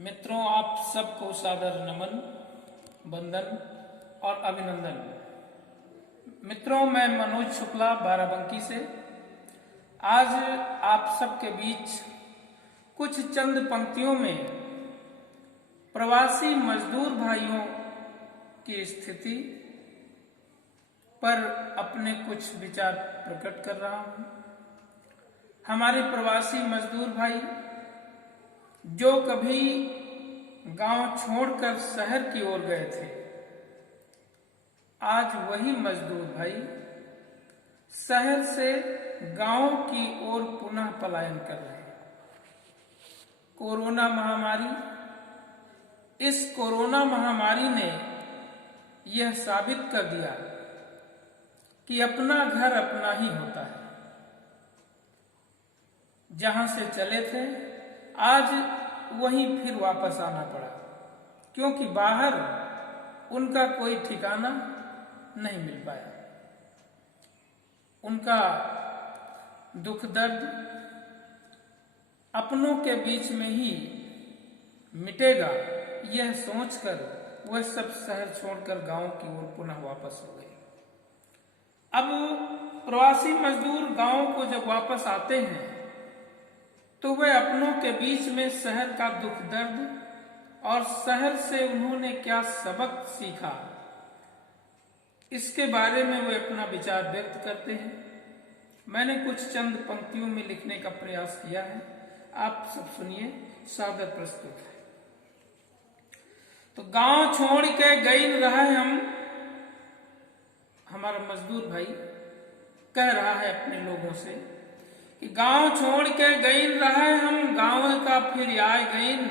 मित्रों, आप सबको सादर नमन, वंदन और अभिनंदन। मित्रों, मैं मनोज शुक्ला बाराबंकी से आज आप सबके बीच कुछ चंद पंक्तियों में प्रवासी मजदूर भाइयों की स्थिति पर अपने कुछ विचार प्रकट कर रहा हूं। हमारे प्रवासी मजदूर भाई जो कभी गांव छोड़कर शहर की ओर गए थे, आज वही मजदूर भाई शहर से गांव की ओर पुनः पलायन कर रहे हैं। कोरोना महामारी, इस कोरोना महामारी ने यह साबित कर दिया कि अपना घर अपना ही होता है। जहां से चले थे आज वहीं फिर वापस आना पड़ा, क्योंकि बाहर उनका कोई ठिकाना नहीं मिल पाया। उनका दुख दर्द अपनों के बीच में ही मिटेगा, यह सोचकर वह सब शहर छोड़कर गांव की ओर पुनः वापस हो गए। अब प्रवासी मजदूर गांव को जब वापस आते हैं तो वे अपनों के बीच में शहर का दुख दर्द और शहर से उन्होंने क्या सबक सीखा, इसके बारे में वे अपना विचार व्यक्त करते हैं। मैंने कुछ चंद पंक्तियों में लिखने का प्रयास किया है, आप सब सुनिए, सादर प्रस्तुत है। तो गांव छोड़ के गई रहे हम, हमारा मजदूर भाई कह रहा है अपने लोगों से कि गांव छोड़ के गई रहे हम, गांव का फिर आए गईन।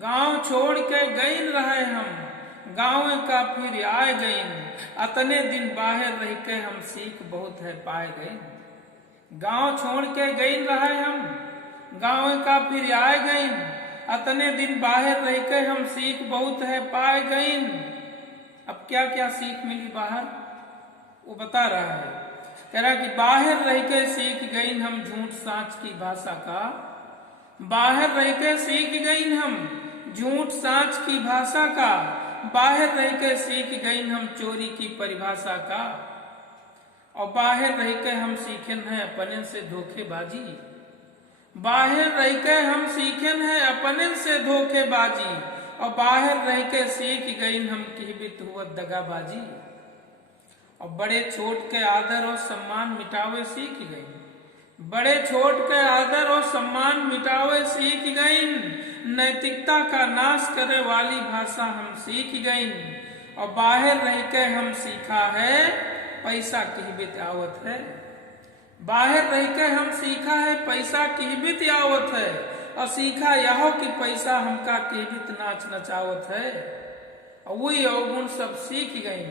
गांव छोड़ के गई रहे हम, गांव का फिर आए गईन। अतने दिन बाहर रह के हम सीख बहुत है पाए गए। गांव छोड़ के गई रहे हम, गांव का फिर आए गईन। अतने दिन बाहर रह के हम सीख बहुत है पाए गईन। अब क्या क्या सीख मिली बाहर, वो बता रहा है। कह रहा कि बाहर रह के सीख गई हम झूठ साँच की भाषा का। बाहर रह के सीख गई हम झूठ साँच की भाषा का। बाहर रह के सीख गई हम चोरी की परिभाषा का। और बाहर रह के हम सीखन है अपने से धोखेबाजी। बाहर रह के हम सीखन है अपने से धोखेबाजी। और बाहर रह के सीख गई हम किहबित हुआ दगाबाजी। और बड़े छोट के आदर और सम्मान मिटावे सीख गई। बड़े छोट के आदर और सम्मान मिटावे सीख गई। नैतिकता का नाश करे वाली भाषा हम सीख गई। और बाहर रह के हम सीखा है पैसा किहबित आवत है। बाहर रह के हम सीखा है पैसा किहबित आवत है। और सीखा यहो कि पैसा हमका किहबित नाच नचावत है। और वही अवगुण सब सीख गई।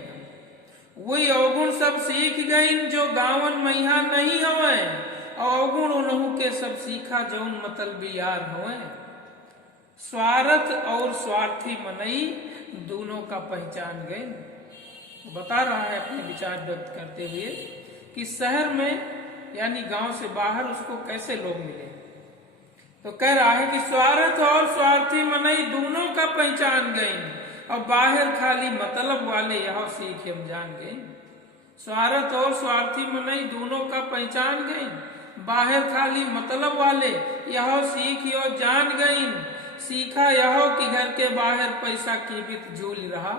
वही अवगुण सब सीख गई जो गावन मैया नहीं हवे। और अवगुण उन्हों के सब सीखा जौन मतलबी यार हवे। स्वार्थ और स्वार्थी मनई दोनों का पहचान गए। बता रहा है अपने विचार व्यक्त करते हुए कि शहर में यानी गांव से बाहर उसको कैसे लोग मिले। तो कह रहा है कि स्वार्थ और स्वार्थी मनई दोनों का पहचान गए। और बाहर खाली मतलब वाले यह सीख हम जान गए। स्वार्थ और स्वार्थी मनई दोनों का पहचान गई। बाहर खाली मतलब वाले यह सीख यो जान गई। सीखा यह कि घर के बाहर पैसा किहबित झूल रहा।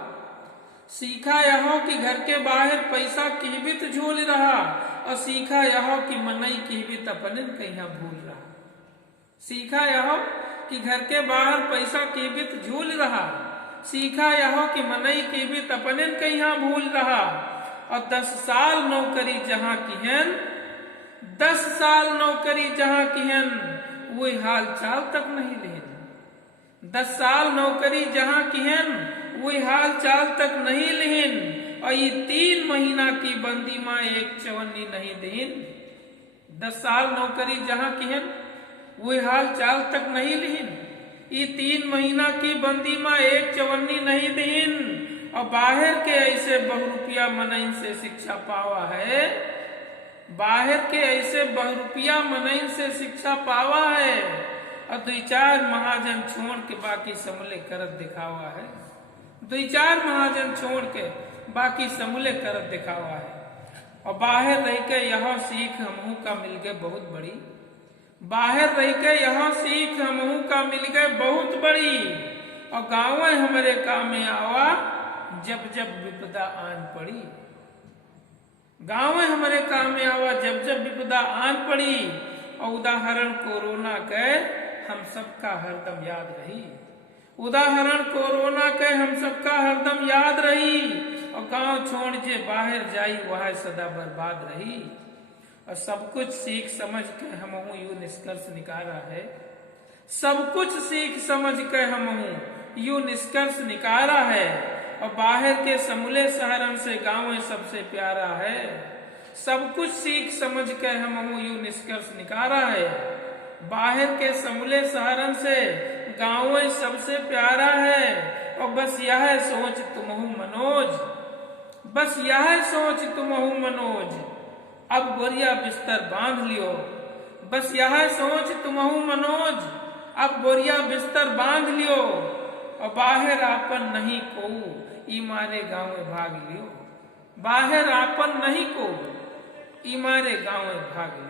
सीखा यह कि घर के बाहर पैसा किहबित झूल रहा। और सीखा यह कि मनई किहबित अपने कहीं भूल रहा। सीखा यह कि घर के बाहर पैसा किहबित झूल रहा। सीखा यह कि मनई की भी तपने कहीं भूल रहा। और 10 साल नौकरी जहां की हन, 10 साल नौकरी जहां की हन, वही हाल चाल तक नहीं लेन। 10 साल नौकरी जहां की हन, वही हाल चाल तक नहीं लेन। और ये 3 महीना की बंदी माँ एक चवन्नी नहीं देन। 10 साल नौकरी जहां की हन, वही हाल चाल तक नहीं लेन। ये 3 महीना की बंदी में एक चवन्नी नहीं दीन। और बाहर के ऐसे बहुरुपिया मनइन से शिक्षा पावा है। बाहर के ऐसे बहुरुपिया मनइन से शिक्षा पावा है। और दुई चार महाजन छोड़ के बाकी समूले करत दिखावा है। दुई चार महाजन छोड़ के बाकी समूले करत दिखावा है। और बाहर रह के यह सीख हमहू का मिल गए बहुत बड़ी। बाहर रह के यह सीख हमहू का मिल गए बहुत बड़ी। और गाँव हमारे काम में आवा जब जब विपदा आन पड़ी। गाँव हमारे काम में आवा जब जब विपदा आन पड़ी। और उदाहरण कोरोना के हम सबका हरदम याद रही। उदाहरण कोरोना के हम सबका हरदम याद रही। और गांव छोड़ जे बाहर जाई वह सदा बर्बाद रही। और सब कुछ सीख समझ के हम यू निष्कर्ष निकाला है। सब कुछ सीख समझ के हम यू निष्कर्ष निकाला है। और बाहर के समूले शहरन से गाँव सबसे प्यारा है। सब कुछ सीख समझ के हम यू निष्कर्ष निकाला है। बाहर के समूले शहरन से गाँव सबसे प्यारा है। और बस यह सोच तुमहु मनोज, बस यह सोच तुमहु मनोज, अब बोरिया बिस्तर बांध लियो। बस यह सोच तुमहु मनोज, अब बोरिया बिस्तर बांध लियो। और बाहर आपन नहीं को ई मारे गाँव भाग लियो। बाहर आपन नहीं को ई मारे गाँव भाग लियो।